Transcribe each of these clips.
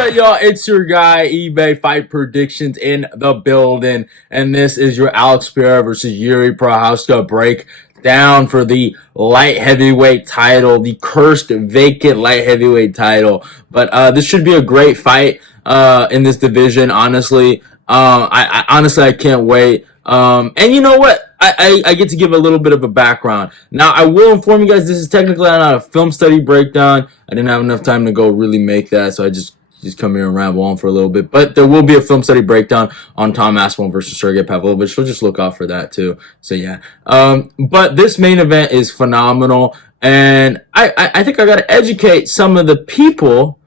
up, y'all? It's your guy, eBay Fight Predictions in the building. And this is your Alex Pereira versus Jiří Procházka breakdown for the light heavyweight title, the cursed vacant light heavyweight title. But this should be a great fight in this division, honestly. I honestly can't wait. And you know what? I get to give a little bit of a background. Now, I will inform you guys, this is technically not a film study breakdown. I didn't have enough time to go really make that, so I just come here and ramble on for a little bit. But there will be a film study breakdown on Tom Aspinall versus Sergey Pavlovich, so just look out for that too. So yeah. But this main event is phenomenal, and I think I got to educate some of the people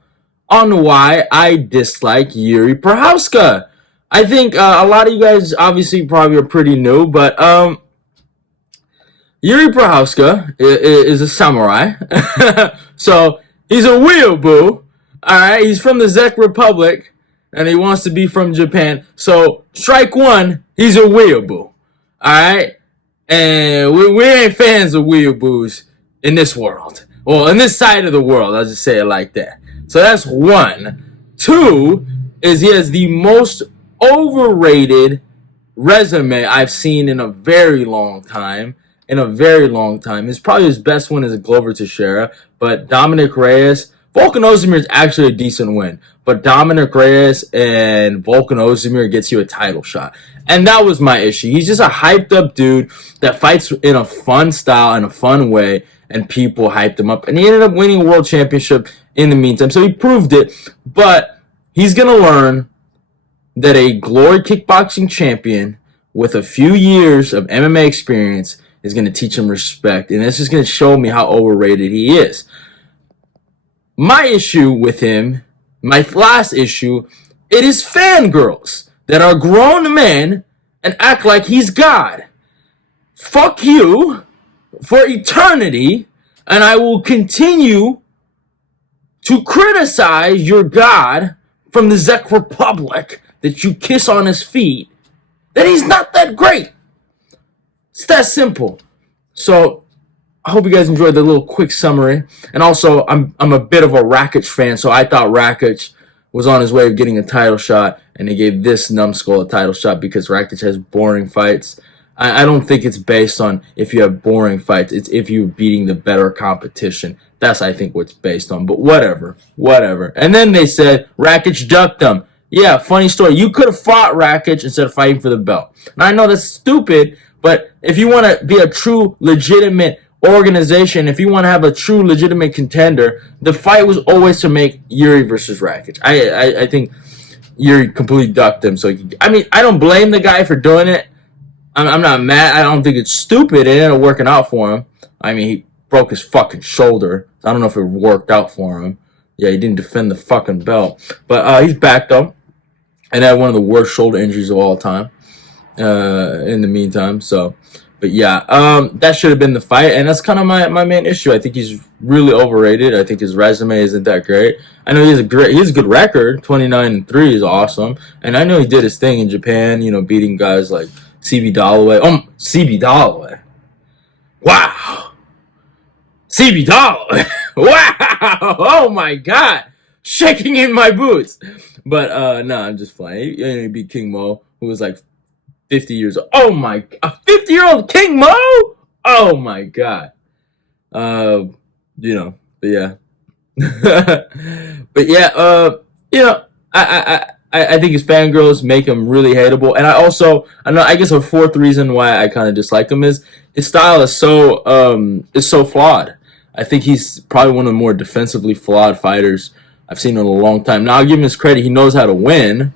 on why I dislike Jiří Procházka. I think a lot of you guys obviously probably are pretty new, but Jiří Procházka is a samurai. So he's a weeaboo. Alright, he's from the Czech Republic, and he wants to be from Japan. So strike one, he's a weeaboo. Alright? And we ain't fans of weeaboos in this world. Well, in this side of the world, I'll just say it like that. So that's one. Two is he has the most overrated resume I've seen in a very long time. It's probably his best win as a Glover Teixeira, but Dominic Reyes, Volkan Ozdemir is actually a decent win, but Dominic Reyes and Volkan Ozdemir gets you a title shot. And that was my issue. He's just a hyped up dude that fights in a fun style, in a fun way, and people hyped him up. And he ended up winning a world championship in the meantime, so he proved it, but he's going to learn that a glory kickboxing champion with a few years of MMA experience is going to teach him respect. And this is going to show me how overrated he is. My issue with him, my last issue, it is fangirls that are grown men and act like he's God. Fuck you for eternity, and I will continue to criticize your God from the Czech Republic that you kiss on his feet, that he's not that great. It's that simple. So I hope you guys enjoyed the little quick summary. And also, I'm a bit of a Rakic fan, so I thought Rakic was on his way of getting a title shot, and they gave this numbskull a title shot because Rakic has boring fights. I don't think it's based on if you have boring fights. It's if you're beating the better competition. That's, I think, what's based on. But whatever. And then they said Rakic ducked him. Yeah, funny story. You could have fought Rakic instead of fighting for the belt. Now, I know that's stupid, but if you want to be a true, legitimate organization, if you want to have a true, legitimate contender, the fight was always to make Jiří versus Rakic. I think Jiří completely ducked him. So, I mean, I don't blame the guy for doing it. I'm not mad. I don't think it's stupid. It ended up working out for him. I mean, he broke his fucking shoulder. I don't know if it worked out for him. Yeah, he didn't defend the fucking belt. But he's back, though, and had one of the worst shoulder injuries of all time in the meantime. So, but yeah, that should have been the fight, and that's kind of my main issue. I think he's really overrated. I think his resume isn't that great. I know he has a good record. 29-3 is awesome, and I know he did his thing in Japan, you know, beating guys like CB Dalloway. CB Dalloway. Wow. CB Dalloway. Wow. Oh my God. Shaking in my boots. But no, I'm just playing. He beat King Mo, who was like 50 years old. Oh my, a 50-year-old King Mo? Oh my God. You know, but yeah. But yeah, you know, I think his fangirls make him really hateable. And I guess a fourth reason why I kind of dislike him is his style is so flawed. I think he's probably one of the more defensively flawed fighters I've seen in a long time. Now, I'll give him his credit. He knows how to win.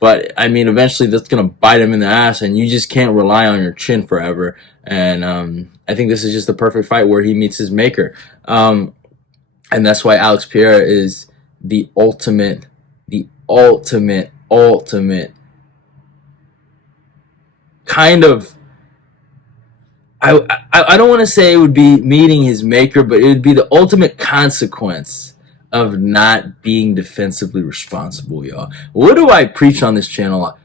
But, I mean, eventually that's going to bite him in the ass, and you just can't rely on your chin forever. And I think this is just the perfect fight where he meets his maker. And that's why Alex Pereira is the ultimate kind of, I don't want to say it would be meeting his maker, but it would be the ultimate consequence of not being defensively responsible, y'all. What do I preach on this channel?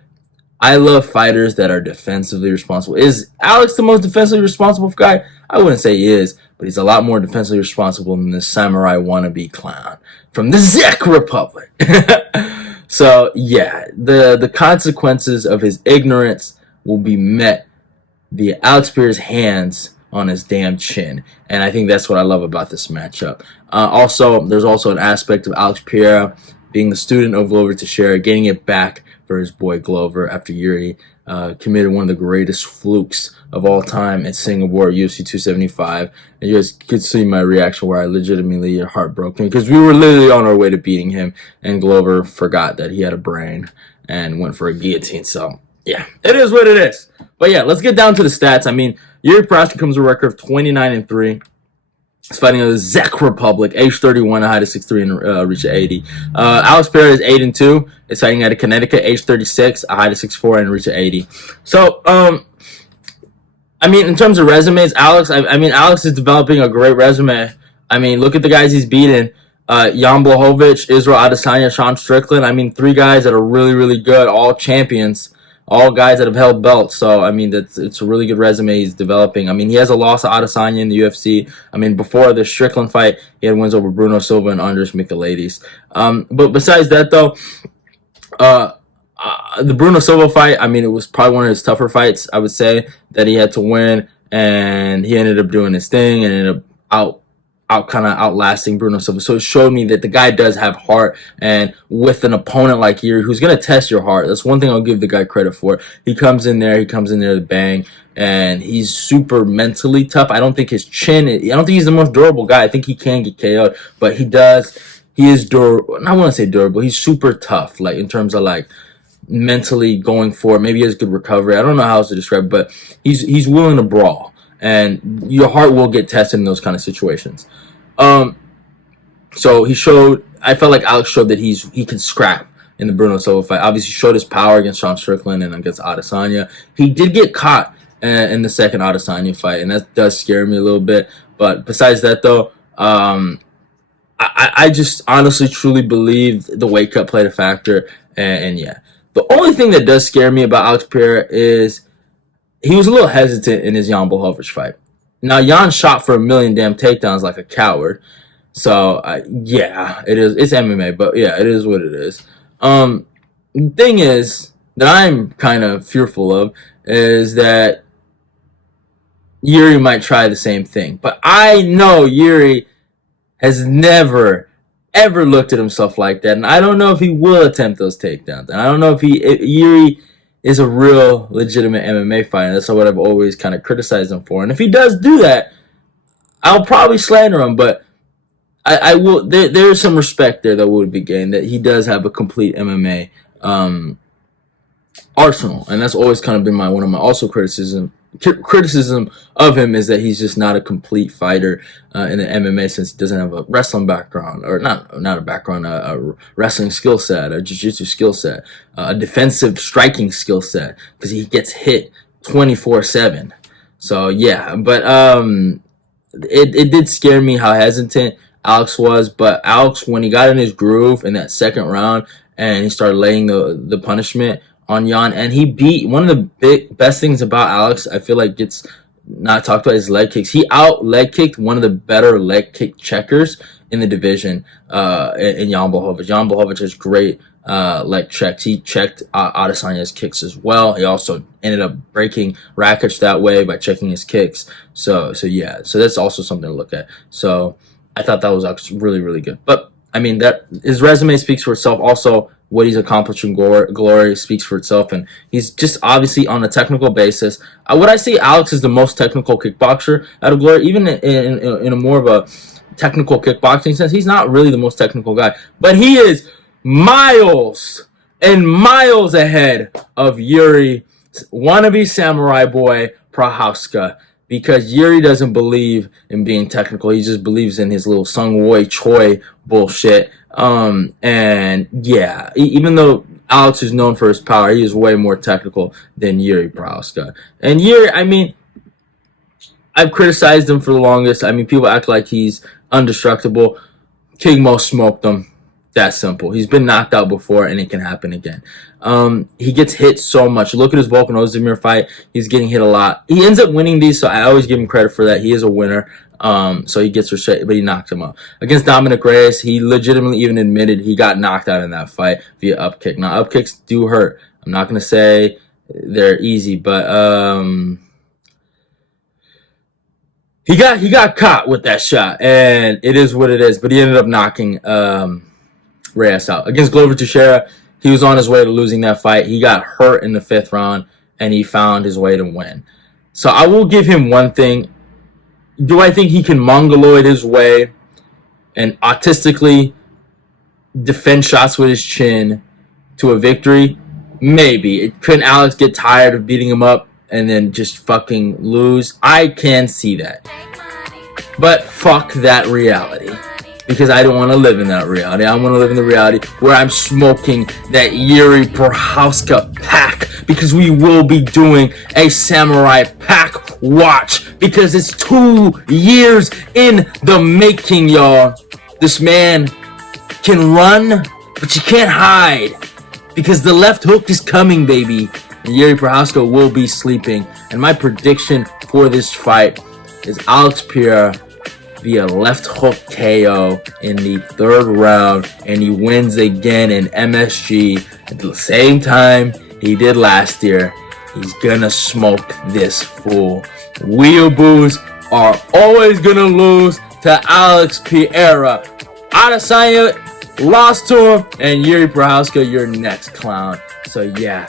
I love fighters that are defensively responsible. Is Alex the most defensively responsible guy? I wouldn't say he is, but he's a lot more defensively responsible than this samurai wannabe clown from the Czech Republic. So yeah, the consequences of his ignorance will be met via Alex Pereira's hands on his damn chin, and I think that's what I love about this matchup. Also, there's also an aspect of Alex Pereira being the student of Glover Teixeira, getting it back for his boy Glover after Jiří committed one of the greatest flukes of all time at Singapore UFC 275. And you guys could see my reaction where I legitimately get heartbroken because we were literally on our way to beating him, and Glover forgot that he had a brain and went for a guillotine. So yeah, it is what it is. But yeah, let's get down to the stats. I mean, Jiří Procházka comes with a record of 29-3. He's fighting in the Czech Republic, age 31, a height of 6'3", and reach of 80. Alex Pereira is 8-2. Is fighting out of Connecticut, age 36, a height of 6'4", and reach of 80. So, I mean, in terms of resumes, Alex is developing a great resume. I mean, look at the guys he's beaten. Jan Blachowicz, Israel Adesanya, Sean Strickland. I mean, 3 guys that are really, really good, all champions. All guys that have held belts, so I mean it's a really good resume he's developing. I mean, he has a loss to Adesanya in the UFC. I mean, before the Strickland fight, he had wins over Bruno Silva and Andres Michailidis. But besides that, though, the Bruno Silva fight, I mean, it was probably one of his tougher fights, I would say, that he had to win, and he ended up doing his thing and ended up outlasting Bruno Silva. So it showed me that the guy does have heart, and with an opponent like Jiří, who's going to test your heart, that's one thing I'll give the guy credit for. He comes in there to bang, and he's super mentally tough. I don't think his chin, I don't think he's the most durable guy. I think he can get KO'd, but he is durable. I want to say durable. He's super tough, like in terms of like mentally going for it. Maybe he has good recovery. I don't know how else to describe it, but he's willing to brawl. And your heart will get tested in those kind of situations. So I felt like Alex showed that he can scrap in the Bruno Silva fight. Obviously, showed his power against Sean Strickland and against Adesanya. He did get caught in the second Adesanya fight, and that does scare me a little bit. But besides that, though, I just honestly, truly believe the weight cut played a factor. And yeah, the only thing that does scare me about Alex Pereira is he was a little hesitant in his Jan Blachowicz fight. Now, Jan shot for 1,000,000 damn takedowns like a coward. So, yeah, it is. It's MMA, but yeah, it is what it is. The thing is that I'm kind of fearful of is that Jiří might try the same thing. But I know Jiří has never, ever looked at himself like that. And I don't know if he will attempt those takedowns. And I don't know if Jiří is a real legitimate MMA fighter. That's what I've always kind of criticized him for. And if he does do that, I'll probably slander him, but I will. There's some respect there that would be gained, that he does have a complete MMA arsenal, and that's always kind of been one of my also criticism of him, is that he's just not a complete fighter in the MMA, since he doesn't have a wrestling background, or not a background, a wrestling skill set, a jiu-jitsu skill set, a defensive striking skill set, because he gets hit 24/7. So yeah, but it did scare me how hesitant Alex was. But Alex, when he got in his groove in that second round and he started laying the punishment on Jan, and he beat one of the best things about Alex, I feel like gets not talked about, his leg kicks. He leg kicked one of the better leg kick checkers in the division in Jan Blachowicz. Jan Blachowicz has great leg checks. He checked Adesanya's kicks as well. He also ended up breaking Rakic that way by checking his kicks. So yeah, so that's also something to look at. So I thought that was actually really, really good. But I mean, that his resume speaks for itself. Also, what he's accomplished in glory speaks for itself, and he's just obviously on a technical basis. Would I say Alex is the most technical kickboxer out of glory? Even in a more of a technical kickboxing sense, he's not really the most technical guy, but he is miles and miles ahead of Jiří, wannabe samurai boy Procházka. Because Jiří doesn't believe in being technical. He just believes in his little Sung Woi Choi bullshit. And yeah, even though Alex is known for his power, he is way more technical than Jiří Procházka. And Jiří, I mean, I've criticized him for the longest. I mean, people act like he's indestructible. King Mo smoked him. That simple. He's been knocked out before, and it can happen again. He gets hit so much. Look at his Volkan Ozdemir fight. He's getting hit a lot. He ends up winning these, so I always give him credit for that. He is a winner. So he gets respect, but he knocked him out. Against Dominic Reyes, he legitimately even admitted he got knocked out in that fight via up kick. Now, up kicks do hurt. I'm not going to say they're easy, but he got caught with that shot, and it is what it is. But he ended up knocking Reyes out. Against Glover Teixeira, he was on his way to losing that fight. He got hurt in the 5th round, and he found his way to win. So I will give him one thing. Do I think he can mongoloid his way and autistically defend shots with his chin to a victory? Maybe. Couldn't Alex get tired of beating him up and then just fucking lose? I can see that. But fuck that reality. Because I don't want to live in that reality. I want to live in the reality where I'm smoking that Jiří Procházka pack. Because we will be doing a Samurai pack watch. Because it's 2 years in the making, y'all. This man can run, but you can't hide. Because the left hook is coming, baby. And Jiří Procházka will be sleeping. And my prediction for this fight is Alex Pereira via left hook KO in the 3rd round, and he wins again in MSG at the same time he did last year. He's gonna smoke this fool. Weeaboos are always gonna lose to Alex Pereira. Adesanya lost to him, and Jiří Procházka, your next clown. So yeah,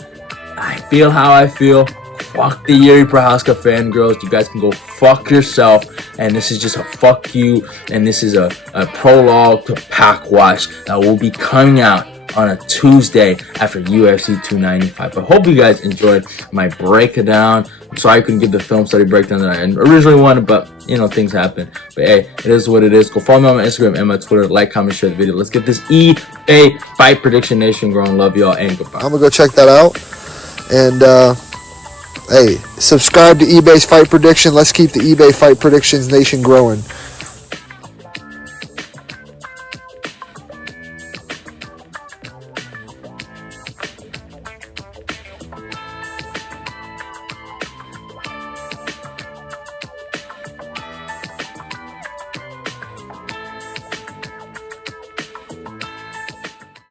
I feel how I feel. Fuck the Jiří Procházka fangirls. You guys can go fuck yourself. And this is just a fuck you. And this is a prologue to Pack Watch that will be coming out on a Tuesday after UFC 295. I hope you guys enjoyed my breakdown. I'm sorry I couldn't give the film study breakdown that I originally wanted, but you know, things happen. But hey, it is what it is. Go follow me on my Instagram and my Twitter. Like, comment, share the video. Let's get this eBay Fight Prediction Nation growing. Love y'all and goodbye. I'm gonna go check that out. And hey, subscribe to eBay's Fight Prediction. Let's keep the eBay Fight Predictions Nation growing.